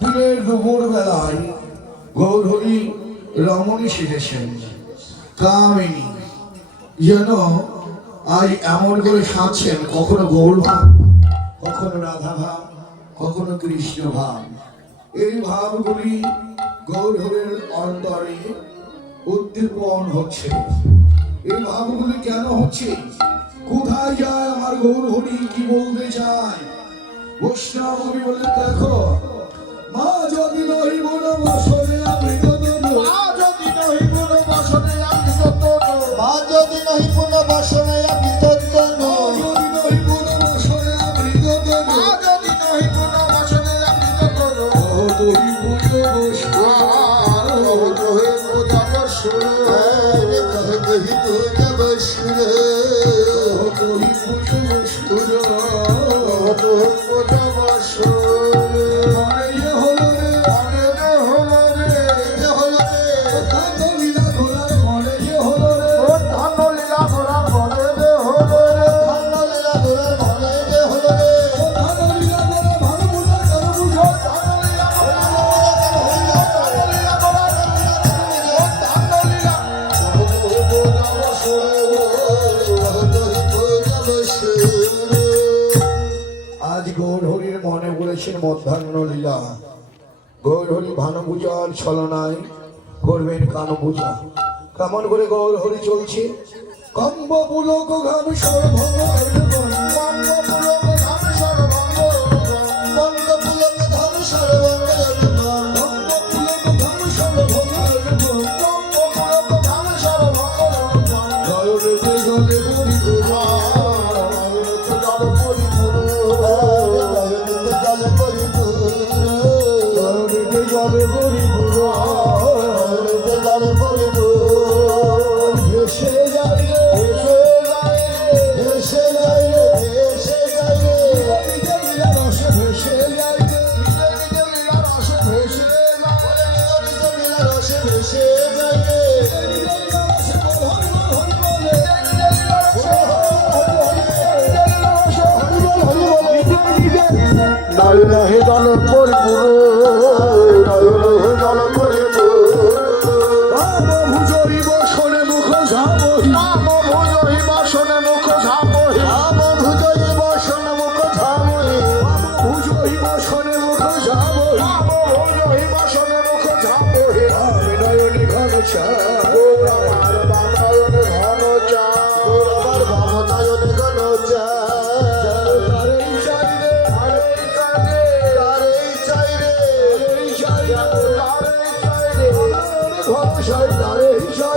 দিনের দুপুর বেলায় গৌরহরি রমণী সেজেছেন কামিনী, যেন আজ এমন করে সাজছেন, কখনো গৌর ভাব, কখনো রাধা ভাব, কখনো কৃষ্ণ ভাব। এই ভাবগুলি গৌরহরির অন্তরে উদ্দীপন হচ্ছে। এই ভাবগুলি কেন হচ্ছে? কোথায় যায় আমার গৌরহরি, কি বলতে চায়? বৈষ্ণব কবি বললেন, দেখো, মা যদি নহি বলো বসনে আমি মা যদি নহি বলো বসনে আমি মা যদি নহি বলো বসনে আমি যদি নহি বলো বসনে আমি মা যদি নহি বলো বসনে আমি ও তুই বুঝো বসো ও তোহে পূজা বসো রে কহে কহি পূজা বসো ও তুই বুঝো বসো ও তোহে পূজা বসো মধ্যাহ্ন লীলা। গৌরহরি ভানু পূজার ছলনায় করবেন কানু পূজা। কেমন করে গৌরহরি চলছে? কম্ব পুলক ঘাম সর্বঙ্গ Shai,